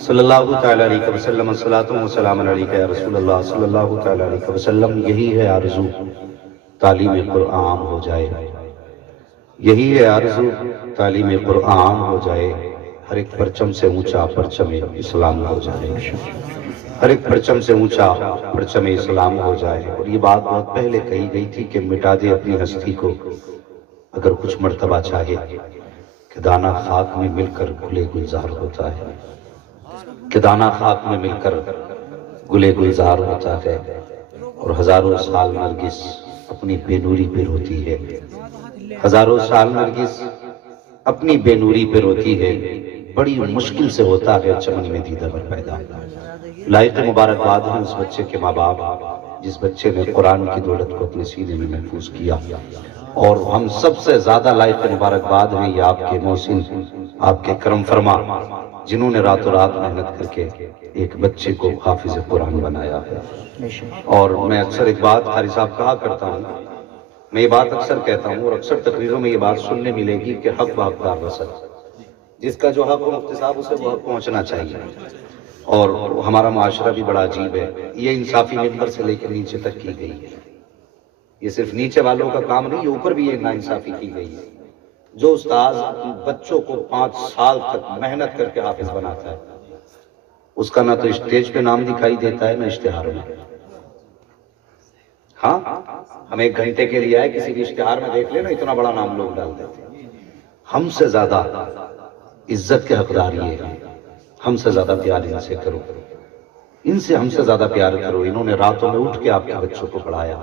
صلی اللہ تعالیٰ علیہ وسلم الصلاۃ والسلام علیک یا رسول اللہ صلی اللہ تعالیٰ علیہ وسلم. یہی ہے آرزو تعلیم قرآن ہو جائے, یہی ہے آرزو تعلیم قرآن ہو جائے, ہر ایک پرچم سے اونچا پرچم اسلام ہو جائے, ہر ایک پرچم سے اونچا پرچم اسلام ہو جائے. اور یہ بات بہت پہلے کہی گئی تھی کہ مٹا دے اپنی ہستی کو اگر کچھ مرتبہ چاہے, کہ دانہ خاک میں مل کر گلے گلزار ہوتا ہے, کہ دانہ خاک میں مل کر گلے گلزار ہوتا ہے, اور ہزاروں سال نرگس اپنی بے نوری پہ روتی ہے, ہزاروں سال نرگس اپنی بے نوری پہ روتی ہے. بڑی مشکل سے ہوتا ہے چمن میں دیدہ بر پیدا. لائق مبارکباد ہے اس بچے کے ماں باپ جس بچے نے قرآن کی دولت کو اپنے سینے میں محفوظ کیا, اور ہم سب سے زیادہ لائق مبارکباد ہیں یہ آپ کے محسن, آپ کے کرم فرما, جنہوں نے راتوں رات محنت کر کے ایک بچے کو حافظ قرآن بنایا ہے. اور میں اکثر ایک بات قاری صاحب کہا کرتا ہوں, میں یہ بات اکثر کہتا ہوں اور اکثر تقریروں میں یہ بات سننے ملے گی کہ حق و حقدار رسد, جس کا جو حق و مفتی صاحب اسے وہ حق پہنچنا چاہیے. اور ہمارا معاشرہ بھی بڑا عجیب ہے, یہ انصافی ممبر سے لے کے نیچے تک کی گئی ہے. یہ صرف نیچے والوں کا کام نہیں, یہ اوپر بھی یہ ناانصافی کی گئی ہے. جو استاذ بچوں کو 5 سال تک محنت کر کے حافظ بناتا ہے, اس کا نہ تو اسٹیج پہ نام دکھائی دیتا ہے نہ اشتہار میں. ہاں, ہم 1 گھنٹے کے لیے آئے, کسی بھی اشتہار میں دیکھ لیں نا اتنا بڑا نام لوگ ڈال دیتے ہیں. ہم سے زیادہ عزت کے حقدار یہ ہیں, ہم سے زیادہ پیار ان سے کرو, ان سے ہم سے زیادہ پیار کرو. انہوں نے راتوں میں اٹھ کے آپ کے بچوں کو پڑھایا,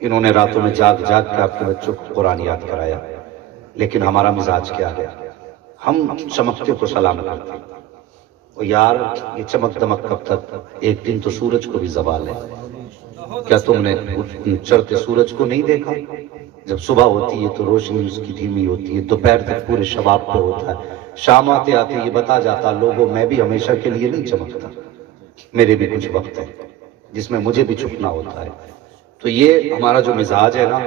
انہوں نے راتوں میں جاگ جاگ کے آپ کے بچوں کو قرآن یاد کرایا. لیکن ہمارا مزاج کیا ہے, ہم چمکتے کو سلام کرتے ہیں. اور یار یہ چمک دمک کب تک, ایک دن تو سورج کو بھی زوال ہے. کیا تم نے چڑھتے سورج کو نہیں دیکھا؟ جب صبح ہوتی ہے تو روشنی اس کی دھیمی ہوتی ہے, دوپہر تک پورے شباب پہ ہوتا ہے, شام آتے آتے یہ بتا جاتا لوگوں میں بھی ہمیشہ کے لیے نہیں چمکتا, میرے بھی کچھ وقت ہے جس میں مجھے بھی چھپنا ہوتا ہے. تو یہ ہمارا جو مزاج ہے نا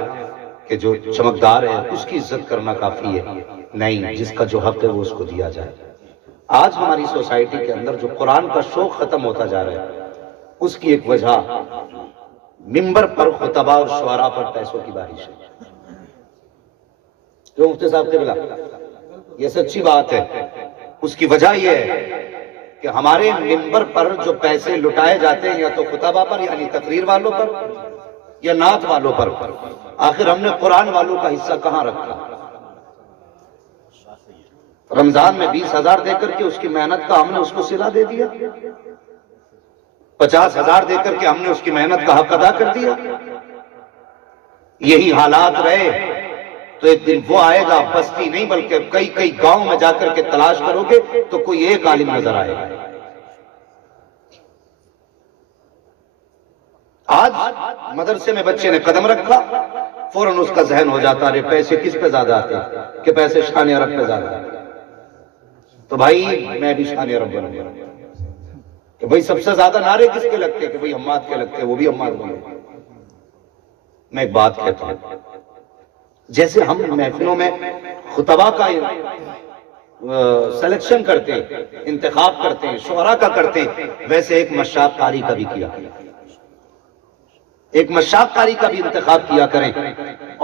کہ جو چمکدار ہے اس کی عزت کرنا کافی ہے, نہیں جس کا جو حق ہے وہ اس کو دیا جائے. آج ہماری سوسائٹی کے اندر جو قرآن کا شوق ختم ہوتا جا رہا ہے, اس کی ایک وجہ ممبر پر خطبہ اور شعراء پر پیسوں کی بارش ہے. جو مفتی صاحب کے بلا یہ سچی بات ہے. اس کی وجہ یہ ہے کہ ہمارے ممبر پر جو پیسے لٹائے جاتے ہیں یا تو خطبہ پر یعنی تقریر والوں پر یا نعت والوں پر, آخر ہم نے قرآن والوں کا حصہ کہاں رکھا؟ رمضان میں 20,000 دے کر کے اس کی محنت کا ہم نے اس کو صلہ دے دیا, 50,000 دے کر کے ہم نے اس کی محنت کا حق ادا کر دیا. یہی حالات رہے تو ایک دن وہ آئے گا, بستی نہیں بلکہ کئی کئی گاؤں میں جا کر کے تلاش کرو گے تو کوئی ایک عالم نظر آئے گا. آج مدرسے میں بچے نے قدم رکھا, فوراً اس کا ذہن ہو جاتا ہے پیسے کس پہ زیادہ آتے ہیں, کہ پیسے شان عرب پہ زیادہ آتے ہیں. تو بھائی میں بھی شان عرب بنوں گا, کہ بھئی سب سے زیادہ نعرے کس کے لگتے ہیں, کہ بھئی حماد کے لگتے ہیں, وہ بھی حماد بنے. میں ایک بات کہتا ہوں, جیسے ہم محفلوں میں خطبہ کا سلیکشن کرتے ہیں, انتخاب کرتے ہیں, شعراء کا کرتے ہیں, ویسے ایک مشاق قاری کا بھی کیا, ایک مشاق قاری کا بھی انتخاب کیا کریں,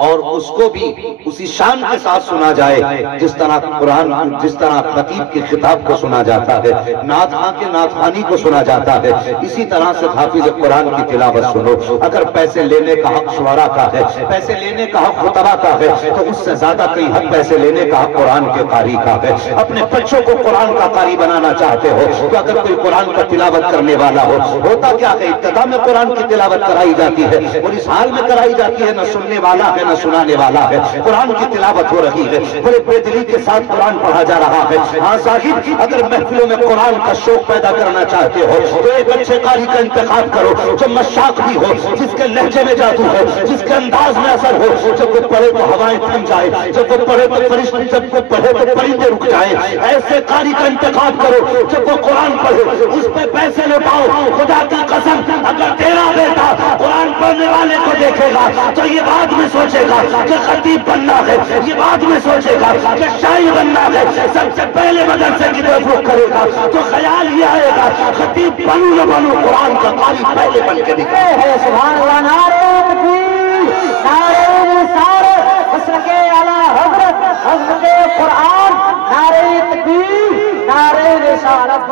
اور اس کو بھی اسی شان کے ساتھ سنا جائے جس طرح قرآن, جس طرح خطیب کے خطاب کو سنا جاتا ہے, نعت خواں کے نعت خوانی کو سنا جاتا ہے, اسی طرح سے حافظ قرآن کی تلاوت سنو. اگر پیسے لینے کا حق شعراء کا ہے, پیسے لینے کا حق خطبہ کا ہے, تو اس سے زیادہ کئی حق پیسے لینے کا حق قرآن کے قاری کا ہے. اپنے بچوں کو قرآن کا قاری بنانا چاہتے ہو تو اگر کوئی قرآن کا تلاوت کرنے والا ہو, ہوتا کیا ہے ابتدا میں قرآن کی تلاوت کرائی جاتی ہے اور اس حال میں کرائی جاتی ہے, نہ سننے والا ہے نہ سنانے والا ہے, قرآن کی تلاوت ہو رہی ہے, بڑے بے دلی کے ساتھ قرآن پڑھا جا رہا ہے. ہاں صاحب, اگر محفلوں میں قرآن کا شوق پیدا کرنا چاہتے ہو تو ایک اچھے قاری کا انتخاب کرو جو مشاق بھی ہو, جس کے لہجے میں جادو ہو, جس کے انداز میں اثر ہو. جب وہ پڑھے تو ہوائیں تھم جائے, جب وہ پڑھے تو فرشتے, جب وہ پڑھے تو پرندے رک جائیں. ایسے قاری کا انتخاب کرو جب وہ قرآن پڑھے اس پہ پیسے لوٹاؤ. خدا کی قسم, اگر تیرا بیٹا قرآن قرآن پڑھنے والے کو دیکھے گا تو یہ بات میں سوچے گا کہ خطیب بننا ہے، یہ بات میں سوچے گا کہ شاعر بننا ہے، سب سے پہلے مدرسے کی طرف رخ کرے گا تو خیال یہ آئے گا خطیب بنوں نہ بنوں قرآن کا قاری پہلے بن کے دکھے ہے۔ سبحان اللہ، نعرہ تکبیر، نعرہ رسالت، مسلک اعلی حضرت، حضرت قرآن، نعرہ تکبیر، نعرہ رسالت۔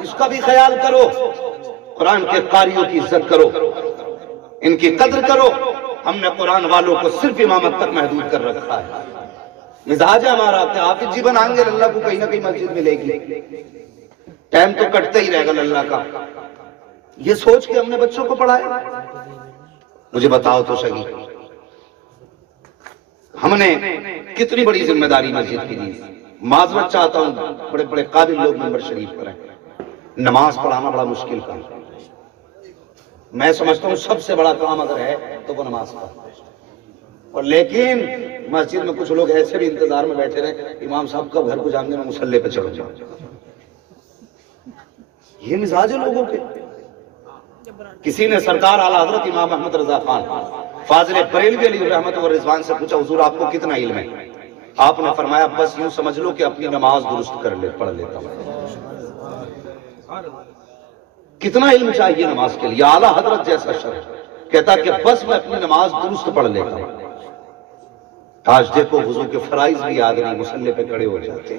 اس کا بھی خیال کرو، قرآن کے قاریوں کی عزت کرو، ان کی قدر کرو۔ ہم نے قرآن والوں کو صرف امامت تک محدود کر رکھا ہے۔ مزاج ہے ہمارا کہ حافظ جی بنائیں گے، اللہ کو کہیں نہ کہیں مسجد ملے گی، ٹائم تو کٹتا ہی رہے گا اللہ کا۔ یہ سوچ کے ہم نے بچوں کو پڑھایا؟ مجھے بتاؤ تو صحیح، ہم نے کتنی بڑی ذمہ داری مسجد کی دی۔ معذرت چاہتا ہوں، بڑے بڑے قابل لوگ ممبر شریف پر ہیں، نماز پڑھانا بڑا مشکل کام ہے۔ میں سمجھتا ہوں سب سے بڑا کام اگر ہے تو وہ نماز پڑھنا۔ اور لیکن مسجد میں کچھ لوگ ایسے بھی انتظار میں بیٹھے رہے، امام صاحب کب گھر کو جائیں گے، میں مصلی پہ چڑھ جاؤں۔ یہ مزاج ہے لوگوں کے۔ کسی نے سرکار اعلیٰ حضرت امام احمد رضا خان فاضل بریلوی علیہ الرحمت و رضوان سے پوچھا، حضور آپ کو کتنا علم ہے؟ آپ نے فرمایا بس یوں سمجھ لو کہ اپنی نماز درست پڑھ لیتا ہوں۔ کتنا علم چاہیے نماز کے لیے؟ اعلیٰ حضرت جیسا شخص کہتا کہ بس میں اپنی نماز درست پڑھ لیتا ہوں۔ آج دیکھو وضو کے فرائض بھی یاد نہیں، مصلی پہ کھڑے ہو جاتے۔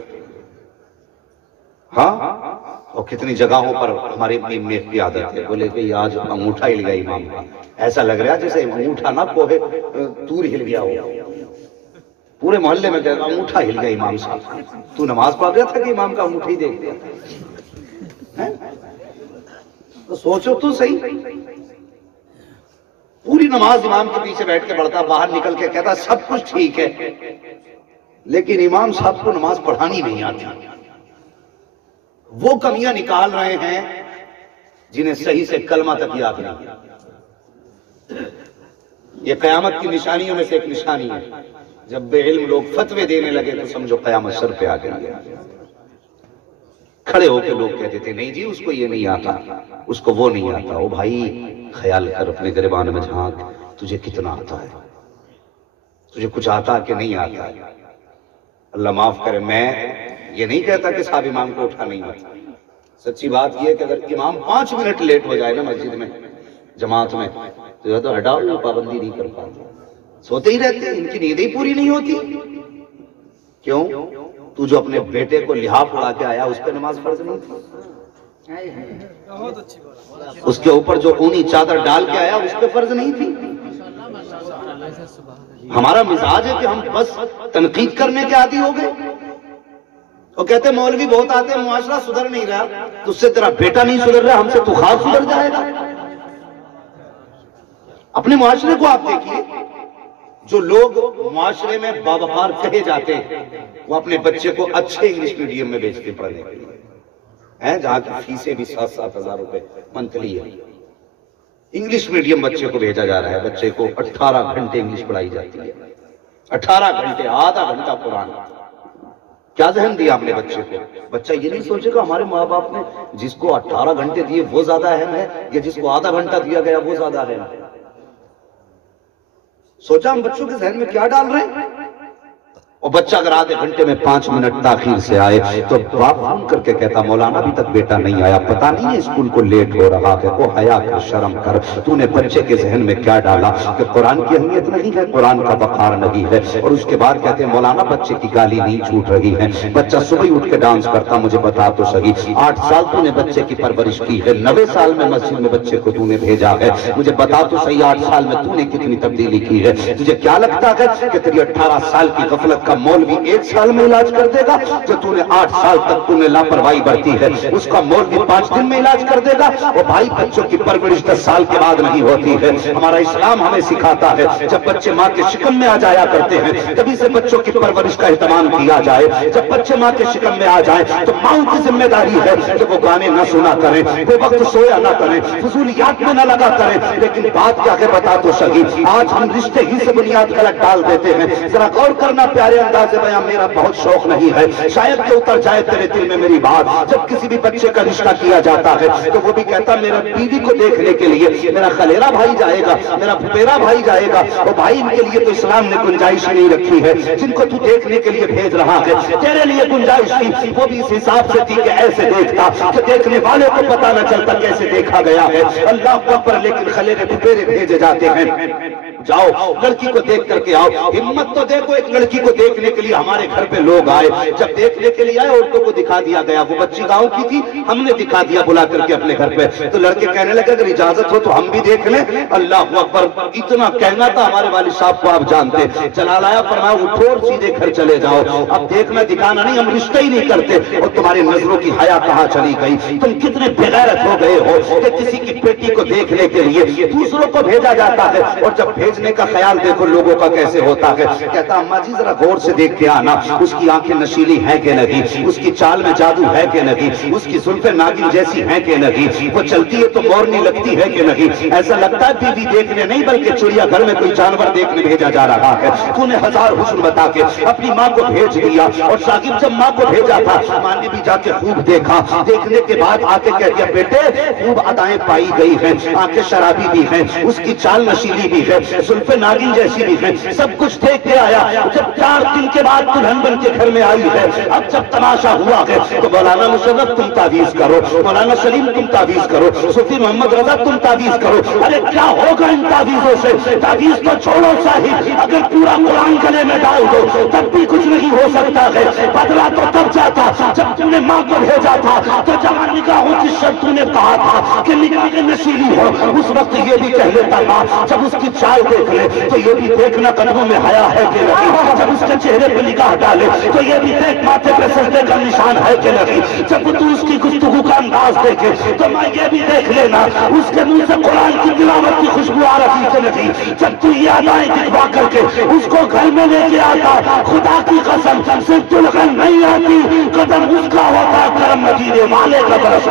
ہاں، اور کتنی جگہوں پر ہماری اپنی میت کی عادت ہے، بولے کہ آج انگوٹھا ہل گیا امام کا، ایسا لگ رہا ہے جیسے انگوٹھا نہ کوہے تور ہل گیا ہو۔ پورے محلے میں کہتا انگوٹھا ہل گیا امام صاحب، تو نماز پڑھ رہا تھا کہ امام کا انگوٹھا ہی دیکھ دیا تھا؟ تو سوچو تو صحیح، پوری نماز امام کے پیچھے بیٹھ کے پڑھتا، باہر نکل کے کہتا سب کچھ ٹھیک ہے، لیکن امام صاحب کو نماز پڑھانی نہیں آتی۔ وہ کمیاں نکال رہے ہیں جنہیں صحیح سے کلمہ تک یاد نہیں۔ یہ قیامت کی نشانیوں میں سے ایک نشانی ہے، جب بے علم لوگ فتوے دینے لگے تو سمجھو قیامت سر پہ آ گئی ہے۔ کھڑے ہو کے لوگ کہتے تھے نہیں جی اس کو یہ نہیں آتا، اس کو وہ نہیں آتا۔ او بھائی خیال کر اپنے گریبان میں جھانک، تجھے کتنا آتا ہے، تجھے کچھ آتا کہ نہیں آتا ہے؟ اللہ معاف کرے، میں یہ نہیں کہتا کہ صاحب امام کو اٹھا نہیں آتا۔ سچی بات یہ ہے کہ اگر امام 5 منٹ لیٹ ہو جائے نا مسجد میں جماعت میں تو یہ تو ہٹاؤ، یہ پابندی نہیں کر پاتے، سوتے ہی رہتے، ان کی نیند ہی پوری نہیں ہوتی۔ کیوں؟ تو جو اپنے بیٹے کو لحاف اڑا کے آیا اس پہ نماز فرض نہیں تھی؟ اس کے اوپر جو اونی چادر ڈال کے آیا اس پہ فرض نہیں تھی؟ ہمارا مزاج ہے کہ ہم بس تنقید کرنے کے عادی ہو گئے۔ وہ کہتے مولوی بہت آتے ہیں، معاشرہ سدھر نہیں رہا، تو اس سے تیرا بیٹا نہیں سدھر رہا، ہم سے تو خاص سدھر جائے گا۔ اپنے معاشرے کو آپ دیکھیے، جو لوگ معاشرے میں باوقار کہے جاتے ہیں وہ اپنے بچے کو اچھے انگلش میڈیم میں بھیجتے پڑھنے کے لیے، جہاں کی فیسیں بھی 7-7 ہزار روپے منتھلی ہے۔ انگلش میڈیم بچے کو بھیجا جا رہا ہے، بچے کو 18 گھنٹے انگلش پڑھائی جاتی ہے، 18 گھنٹے، آدھا گھنٹہ قرآن۔ کیا ذہن دیا ہم نے بچے کو؟ بچہ یہ نہیں سوچے گا ہمارے ماں باپ نے جس کو 18 گھنٹے دیے وہ زیادہ اہم ہے یا جس کو آدھا گھنٹہ دیا گیا وہ زیادہ اہم ہے۔ سوچا ہم بچوں کے ذہن میں کیا ڈال رہے ہیں؟ اور بچہ اگر آدھے گھنٹے میں 5 منٹ تاخیر سے آئے تو باپ فون کر کے کہتا مولانا ابھی تک بیٹا نہیں آیا، پتہ نہیں ہے اسکول کو لیٹ ہو رہا ہے۔ او حیا کر، شرم کر، تو نے بچے کے ذہن میں کیا ڈالا کہ قرآن کی اہمیت نہیں ہے، قرآن کا وقار نہیں ہے۔ اور اس کے بعد کہتے ہیں مولانا بچے کی گالی نہیں چھوٹ رہی ہے، بچہ صبح ہی اٹھ کے ڈانس کرتا، مجھے بتا تو صحیح 8 سال تو نے بچے کی پرورش کی ہے، 90 سال میں مسجد میں بچے کو تو نے بھیجا ہے، مجھے بتا تو صحیح 8 سال میں تو نے کتنی تبدیلی کی ہے۔ تجھے کیا لگتا ہے کہ تیری 18 سال کی غفلت کا مولوی 1 سال میں علاج کر دے گا؟ جو تو نے 8 سال تک تو نے لاپرواہی برتی ہے اس کا مولوی 5 دن میں علاج کر دے گا؟ وہ بھائی بچوں کی پرورش 10 سال کے بعد نہیں ہوتی ہے۔ ہمارا اسلام ہمیں سکھاتا ہے جب بچے ماں کے شکم میں آ جایا کرتے ہیں تبھی سے بچوں کی پرورش کا اہتمام کیا جائے۔ جب بچے ماں کے شکم میں آ جائیں تو ماؤں کی ذمہ داری ہے کہ وہ گانے نہ سنا کریں، وہ وقت سویا نہ کریں، فضولیات میں نہ لگا کریں۔ لیکن بات کیا ہے بتا تو صحیح، آج ہم رشتے ہی سے بنیاد غلط ڈال دیتے ہیں۔ ذرا غور کرنا پیارے انداز بیان میرا بہت شوق نہیں ہے، شاید کہ اتر جائے تیرے دل میں میری بات۔ جب کسی بھی بچے کا رشتہ کیا جاتا ہے تو وہ بھی کہتا میرا بیوی کو دیکھنے کے لیے میرا خلیرا بھائی جائے گا، میرا پھپھیرا بھائی جائے گا۔ اور بھائی ان کے لیے تو اسلام نے گنجائش نہیں رکھی ہے، جن کو تو دیکھنے کے لیے بھیج رہا ہے تیرے لیے گنجائش تھی، وہ بھی اس حساب سے تھی کہ ایسے دیکھتا کہ دیکھنے والے کو پتہ نہ چلتا کیسے دیکھا گیا ہے۔ اللہ اکبر، لیکن خلیرے پھپھیرے بھیجے جاتے ہیں۔ جاؤ لڑکی کو دیکھ کر کے آؤ، ہمت تو دیکھو، ایک لڑکی کو دیکھنے کے لیے ہمارے گھر پہ لوگ آئے، جب دیکھنے کے لیے آئے عورتوں کو دکھا دیا گیا، وہ بچی گاؤں کی تھی، ہم نے دکھا دیا بلا کر کے اپنے گھر پہ، تو لڑکے کہنے لگے اگر اجازت ہو تو ہم بھی دیکھ لیں۔ اللہ اکبر، اتنا کہنا تھا ہمارے والد صاحب کو آپ جانتے، چلا لایا، فرمایا اٹھو اور سیدھے گھر چلے جاؤ، اب دیکھنا دکھانا نہیں، ہم رشتہ ہی نہیں کرتے۔ اور تمہاری نظروں کی حیا کہاں چلی گئی؟ تم کتنے بغیرت ہو گئے ہو کہ کسی کی بیٹی کو دیکھنے کے لیے دوسروں کو بھیجا جاتا ہے، اور جب بھیجنے کا خیال دیکھو لوگوں کا کیسے ہوتا ہے۔ کہتا اماں جی ذرا غور سے دیکھ کے آنا، اس کی آنکھیں نشیلی ہیں کہ نہیں، اس کی چال میں جادو ہے کہ نہیں، اس کی زلفیں ناگن جیسی ہیں کہ نہیں، وہ چلتی ہے تو مورنی لگتی ہے کہ نہیں۔ ایسا لگتا ہے بیوی دیکھنے نہیں بلکہ چڑیا گھر میں کوئی جانور دیکھنے بھیجا جا رہا ہے۔ تو نے ہزار حسن بتا کے اپنی ماں کو بھیج دیا، اور شاگرد جب ماں کو بھیجا تھا ماں نے بھی جا کے خوب دیکھا، دیکھنے کے بعد آ کے کہہ دیا بیٹے خوب ادائیں پائی گئی ہیں، آنکھیں شرابی بھی ہیں، اس کی چال نشیلی بھی ہے، زلفیں ناگن جیسی بھی ہے، سب کچھ دیکھ کے آیا۔ جب 4 دن کے بعد دلہن بن کے گھر میں آئی ہے، اب جب تماشا ہوا ہے تو مولانا مشرف تم تعویذ کرو، مولانا سلیم تم تعویذ کرو، صوفی محمد رضا تم تعویذ کرو۔ ارے کیا ہوگا ان تعویذوں سے؟ تعویذ تو چھوڑو صاحب، اگر پورا قرآن گلے میں ڈال دو تب بھی کچھ نہیں ہو سکتا ہے۔ بدلا تو تب جاتا جب تم نے ماں کو بھیجا تھا، تو جہاں نگاہوں کی شرط تم نے کہا تھا کہ نگاہیں نشیلی ہو، اس وقت یہ بھی کہہ لیتا تھا جب اس کی چال دیکھ لے تو یہ بھی دیکھنا قدموں میں حیا ہے کہ نہیں، جب اس کے چہرے پہ نگاہ ڈالے تو یہ بھی دیکھ ماتھے پہ سجدے کا نشان ہے کہ نہیں، جب تو اس کی گفتگو کا انداز دیکھے تو میں یہ بھی دیکھ لینا اس کے منہ سے قرآن کی تلاوت کی خوشبو آ رہی کہ نہیں، جب تو یہ ادائیں دکھوا کر کے اس کو گھر میں لے کے آتا، خدا کی قسم سے دلہن نہیں آتی، قدم اس کا ہوتا کرم مدینے والے کا برس۔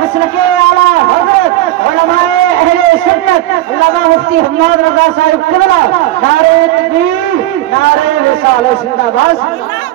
مسلک اعلیٰ حضرت علماء اہل سنت علامہ مفتی حماد رضا صاحب قبلہ، نعرہ تکبیر، نعرہ رسالہ زندہ باد۔